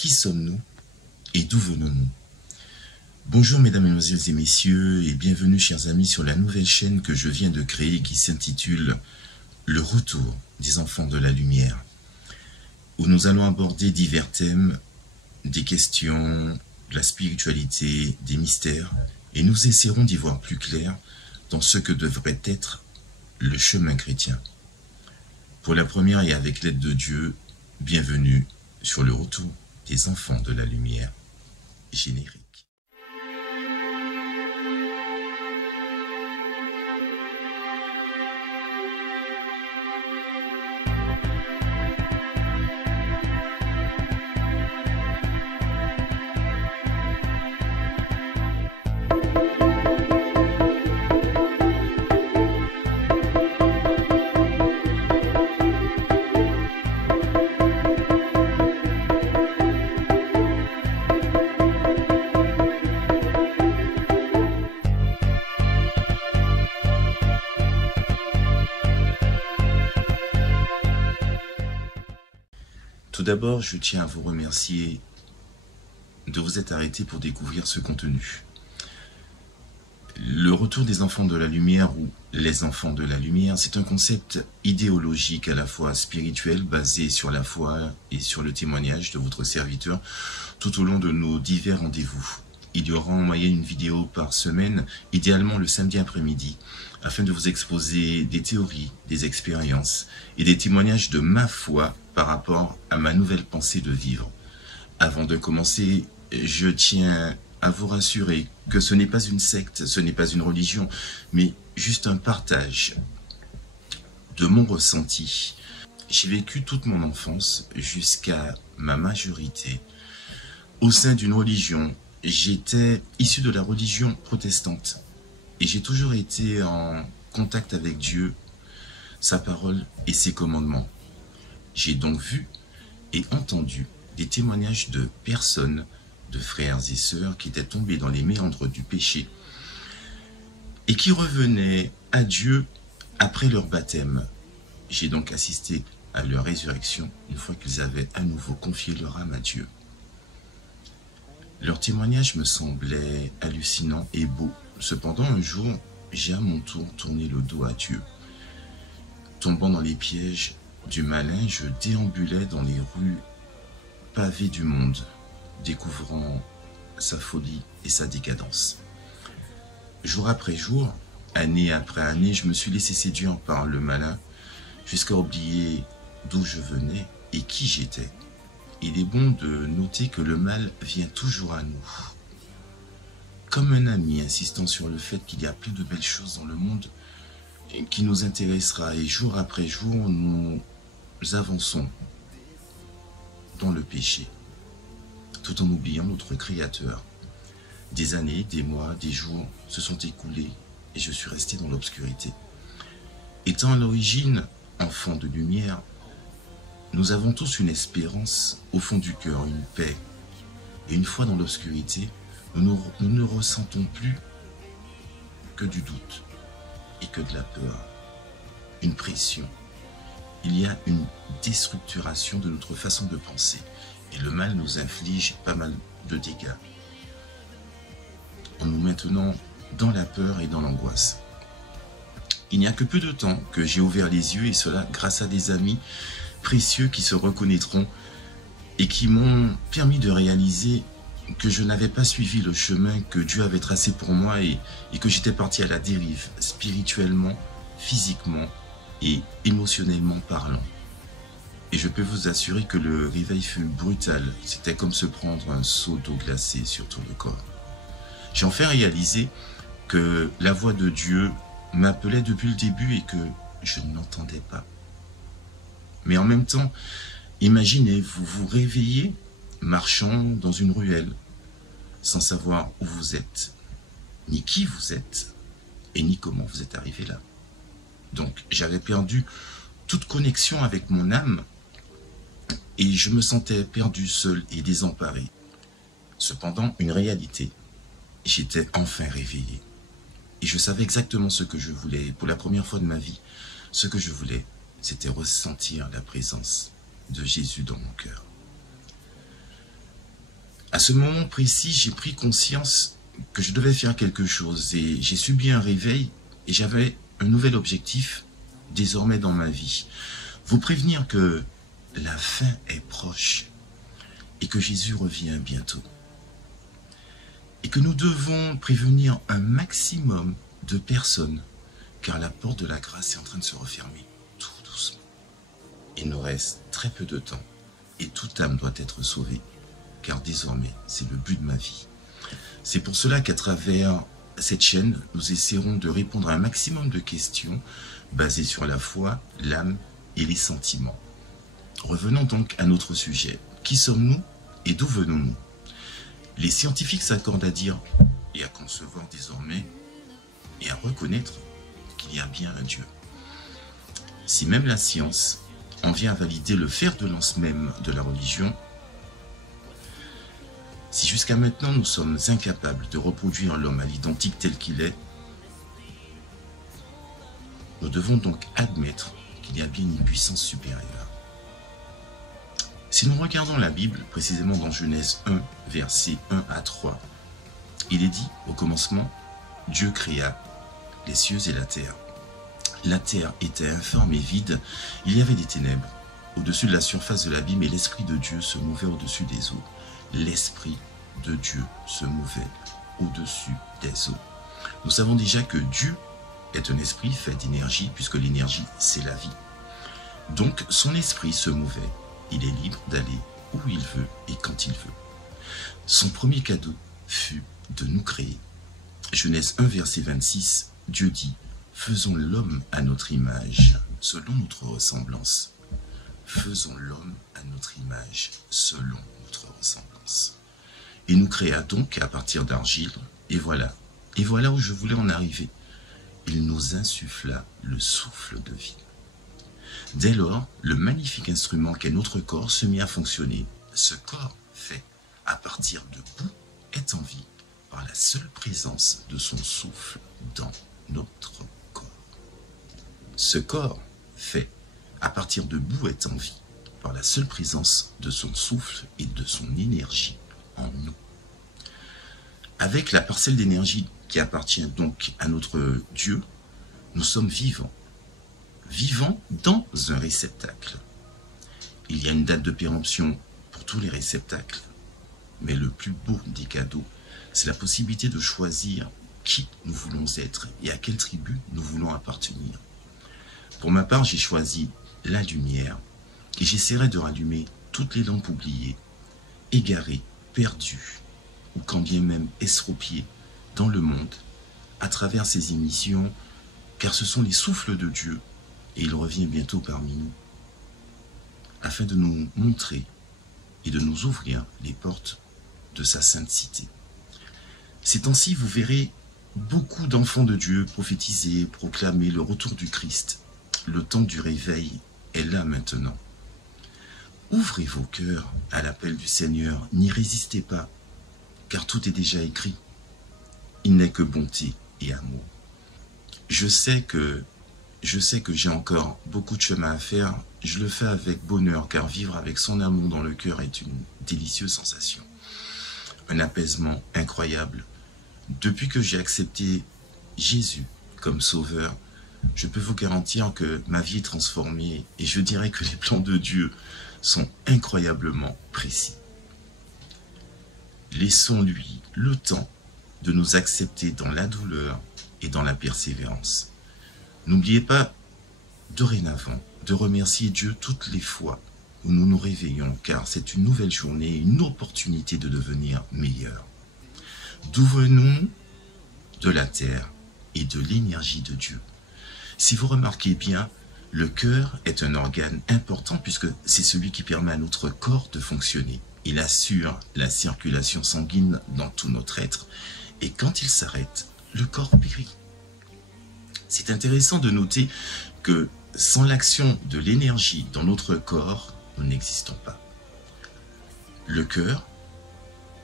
Qui sommes-nous et d'où venons-nous? Bonjour mesdames, mesdemoiselles et messieurs et bienvenue chers amis sur la nouvelle chaîne que je viens de créer qui s'intitule Le retour des enfants de la lumière, où nous allons aborder divers thèmes, des questions, de la spiritualité, des mystères, et nous essaierons d'y voir plus clair dans ce que devrait être le chemin chrétien. Pour la première et avec l'aide de Dieu, bienvenue sur le retour des enfants de la lumière. Générique. Tout d'abord, je tiens à vous remercier de vous être arrêté pour découvrir ce contenu. Le retour des enfants de la lumière ou les enfants de la lumière, c'est un concept idéologique à la fois spirituel basé sur la foi et sur le témoignage de votre serviteur tout au long de nos divers rendez-vous. Il y aura en moyenne une vidéo par semaine, idéalement le samedi après-midi, afin de vous exposer des théories, des expériences et des témoignages de ma foi par rapport à ma nouvelle pensée de vivre. Avant de commencer, je tiens à vous rassurer que ce n'est pas une secte, ce n'est pas une religion, mais juste un partage de mon ressenti. J'ai vécu toute mon enfance jusqu'à ma majorité au sein d'une religion. J'étais issu de la religion protestante et j'ai toujours été en contact avec Dieu, sa parole et ses commandements. J'ai donc vu et entendu des témoignages de personnes, de frères et sœurs qui étaient tombés dans les méandres du péché et qui revenaient à Dieu après leur baptême. J'ai donc assisté à leur résurrection une fois qu'ils avaient à nouveau confié leur âme à Dieu. Leur témoignage me semblait hallucinant et beau. Cependant, un jour, j'ai à mon tour tourné le dos à Dieu. Tombant dans les pièges du malin, je déambulais dans les rues pavées du monde, découvrant sa folie et sa décadence. Jour après jour, année après année, je me suis laissé séduire par le malin jusqu'à oublier d'où je venais et qui j'étais. Il est bon de noter que le mal vient toujours à nous. Comme un ami insistant sur le fait qu'il y a plein de belles choses dans le monde qui nous intéressera et jour après jour, nous avançons dans le péché, tout en oubliant notre Créateur. Des années, des mois, des jours se sont écoulés et je suis resté dans l'obscurité. Étant à l'origine enfant de lumière, nous avons tous une espérance au fond du cœur, une paix. Et une fois dans l'obscurité, nous ne ressentons plus que du doute et que de la peur, une pression. Il y a une déstructuration de notre façon de penser et le mal nous inflige pas mal de dégâts en nous maintenant dans la peur et dans l'angoisse. Il n'y a que peu de temps que j'ai ouvert les yeux et cela grâce à des amis précieux qui se reconnaîtront et qui m'ont permis de réaliser que je n'avais pas suivi le chemin que Dieu avait tracé pour moi et que j'étais parti à la dérive, spirituellement, physiquement et émotionnellement parlant. Et je peux vous assurer que le réveil fut brutal. C'était comme se prendre un seau d'eau glacée sur tout le corps. J'ai enfin réalisé que la voix de Dieu m'appelait depuis le début et que je ne l'entendais pas. Mais en même temps, imaginez, vous vous réveillez marchant dans une ruelle, sans savoir où vous êtes, ni qui vous êtes, et ni comment vous êtes arrivé là. Donc j'avais perdu toute connexion avec mon âme, et je me sentais perdu, seul et désemparé. Cependant, une réalité, j'étais enfin réveillé. Et je savais exactement ce que je voulais. Pour la première fois de ma vie, ce que je voulais, c'était ressentir la présence de Jésus dans mon cœur. ce moment précis, j'ai pris conscience que je devais faire quelque chose et j'ai subi un réveil et j'avais un nouvel objectif désormais dans ma vie. Vous prévenir que la fin est proche et que Jésus revient bientôt. Et que nous devons prévenir un maximum de personnes car la porte de la grâce est en train de se refermer tout doucement. Il nous reste très peu de temps et toute âme doit être sauvée car désormais c'est le but de ma vie. C'est pour cela qu'à travers cette chaîne, nous essaierons de répondre à un maximum de questions basées sur la foi, l'âme et les sentiments. Revenons donc à notre sujet. Qui sommes-nous et d'où venons-nous? Les scientifiques s'accordent à dire et à concevoir désormais et à reconnaître qu'il y a bien un Dieu. Si même la science en vient à valider le fer de lance même de la religion, si jusqu'à maintenant nous sommes incapables de reproduire l'homme à l'identique tel qu'il est, nous devons donc admettre qu'il y a bien une puissance supérieure. Si nous regardons la Bible, précisément dans Genèse 1, versets 1 à 3, il est dit au commencement, Dieu créa les cieux et la terre. La terre était informe et vide, il y avait des ténèbres au-dessus de la surface de l'abîme et l'Esprit de Dieu se mouvait au-dessus des eaux. L'Esprit de Dieu se mouvait au-dessus des eaux. Nous savons déjà que Dieu est un esprit fait d'énergie, puisque l'énergie, c'est la vie. Donc, son esprit se mouvait. Il est libre d'aller où il veut et quand il veut. Son premier cadeau fut de nous créer. Genèse 1, verset 26, Dieu dit « Faisons l'homme à notre image, selon notre ressemblance. » Faisons l'homme à notre image, selon notre ressemblance. Il nous créa donc à partir d'argile, et voilà où je voulais en arriver. Il nous insuffla le souffle de vie. Dès lors, le magnifique instrument qu'est notre corps se mit à fonctionner. Ce corps fait à partir de boue est en vie par la seule présence de son souffle dans notre corps. Ce corps fait à partir de boue est en vie par la seule présence de son souffle et de son énergie en nous. Avec la parcelle d'énergie qui appartient donc à notre Dieu, nous sommes vivants. Vivants dans un réceptacle. Il y a une date de péremption pour tous les réceptacles, mais le plus beau des cadeaux, c'est la possibilité de choisir qui nous voulons être et à quelle tribu nous voulons appartenir. Pour ma part, j'ai choisi la lumière et j'essaierai de rallumer toutes les lampes oubliées, égarées, perdues, ou quand bien même estropiées dans le monde, à travers ces émissions, car ce sont les souffles de Dieu, et il revient bientôt parmi nous, afin de nous montrer et de nous ouvrir les portes de sa sainte cité. Ces temps-ci, vous verrez beaucoup d'enfants de Dieu prophétiser, proclamer le retour du Christ. Le temps du réveil est là maintenant. Ouvrez vos cœurs à l'appel du Seigneur, n'y résistez pas, car tout est déjà écrit. Il n'est que bonté et amour. Je sais que j'ai encore beaucoup de chemin à faire. Je le fais avec bonheur, car vivre avec son amour dans le cœur est une délicieuse sensation. Un apaisement incroyable. Depuis que j'ai accepté Jésus comme sauveur, je peux vous garantir que ma vie est transformée et je dirais que les plans de Dieu sont incroyablement précis. Laissons-lui le temps de nous accepter dans la douleur et dans la persévérance. N'oubliez pas, dorénavant, de remercier Dieu toutes les fois où nous nous réveillons, car c'est une nouvelle journée, une opportunité de devenir meilleur. D'où venons-nous? De la terre et de l'énergie de Dieu. Si vous remarquez bien, le cœur est un organe important puisque c'est celui qui permet à notre corps de fonctionner. Il assure la circulation sanguine dans tout notre être. Et quand il s'arrête, le corps périt. C'est intéressant de noter que sans l'action de l'énergie dans notre corps, nous n'existons pas. Le cœur,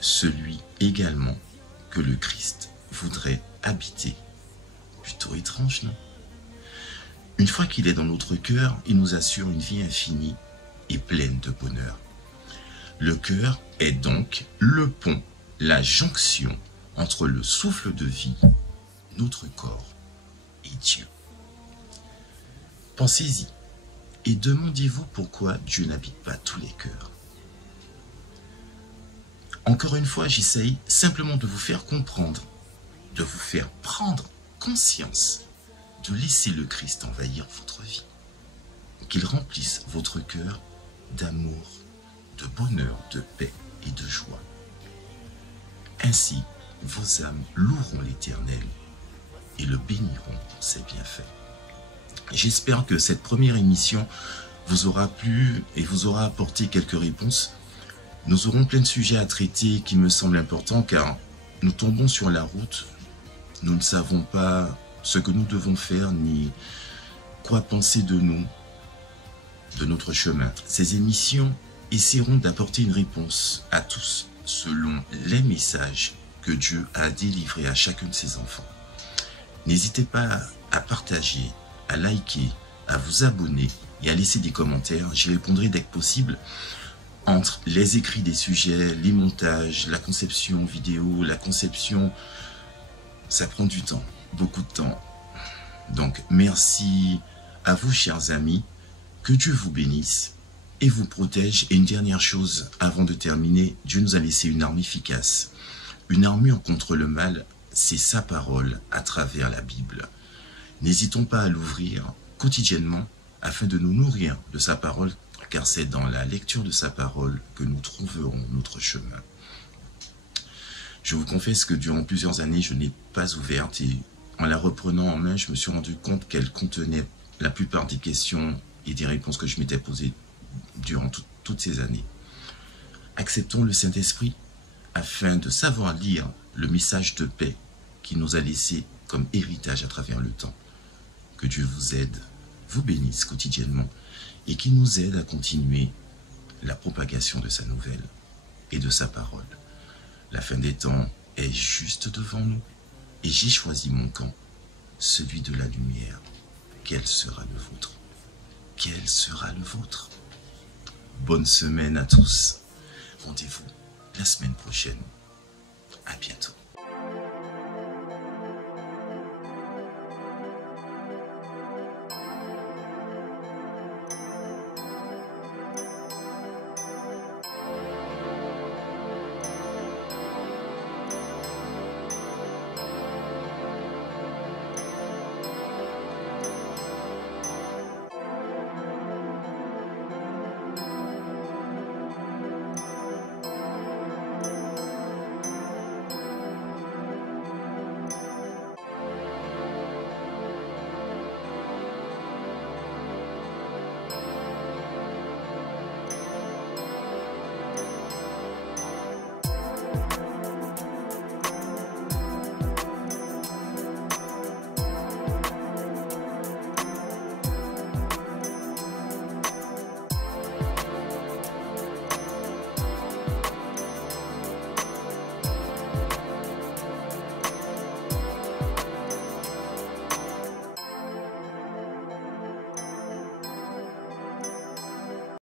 celui également que le Christ voudrait habiter. Plutôt étrange, non? Une fois qu'il est dans notre cœur, il nous assure une vie infinie et pleine de bonheur. Le cœur est donc le pont, la jonction entre le souffle de vie, notre corps et Dieu. Pensez-y et demandez-vous pourquoi Dieu n'habite pas tous les cœurs. Encore une fois, j'essaye simplement de vous faire comprendre, de vous faire prendre conscience, de laisser le Christ envahir votre vie, qu'il remplisse votre cœur d'amour, de bonheur, de paix et de joie. Ainsi, vos âmes loueront l'Éternel et le béniront pour ses bienfaits. J'espère que cette première émission vous aura plu et vous aura apporté quelques réponses. Nous aurons plein de sujets à traiter qui me semblent importants car nous tombons sur la route. Nous ne savons pas ce que nous devons faire ni quoi penser de nous, de notre chemin. Ces émissions essaieront d'apporter une réponse à tous selon les messages que Dieu a délivrés à chacun de ses enfants. N'hésitez pas à partager, à liker, à vous abonner et à laisser des commentaires. J'y répondrai dès que possible. Entre les écrits des sujets, les montages, la conception vidéo, la conception, ça prend du temps, beaucoup de temps. Donc, merci à vous, chers amis. Que Dieu vous bénisse et vous protège. Et une dernière chose, avant de terminer, Dieu nous a laissé une arme efficace. Une armure contre le mal, c'est sa parole à travers la Bible. N'hésitons pas à l'ouvrir quotidiennement afin de nous nourrir de sa parole, car c'est dans la lecture de sa parole que nous trouverons notre chemin. Je vous confesse que durant plusieurs années, je n'ai pas ouverte et en la reprenant en main, je me suis rendu compte qu'elle contenait la plupart des questions et des réponses que je m'étais posées durant toutes ces années. Acceptons le Saint-Esprit afin de savoir lire le message de paix qu'il nous a laissé comme héritage à travers le temps. Que Dieu vous aide, vous bénisse quotidiennement et qu'il nous aide à continuer la propagation de sa nouvelle et de sa parole. La fin des temps est juste devant nous et j'ai choisi mon camp, celui de la lumière. Quel sera le vôtre? Quel sera le vôtre? Bonne semaine à tous. Rendez-vous la semaine prochaine. À bientôt.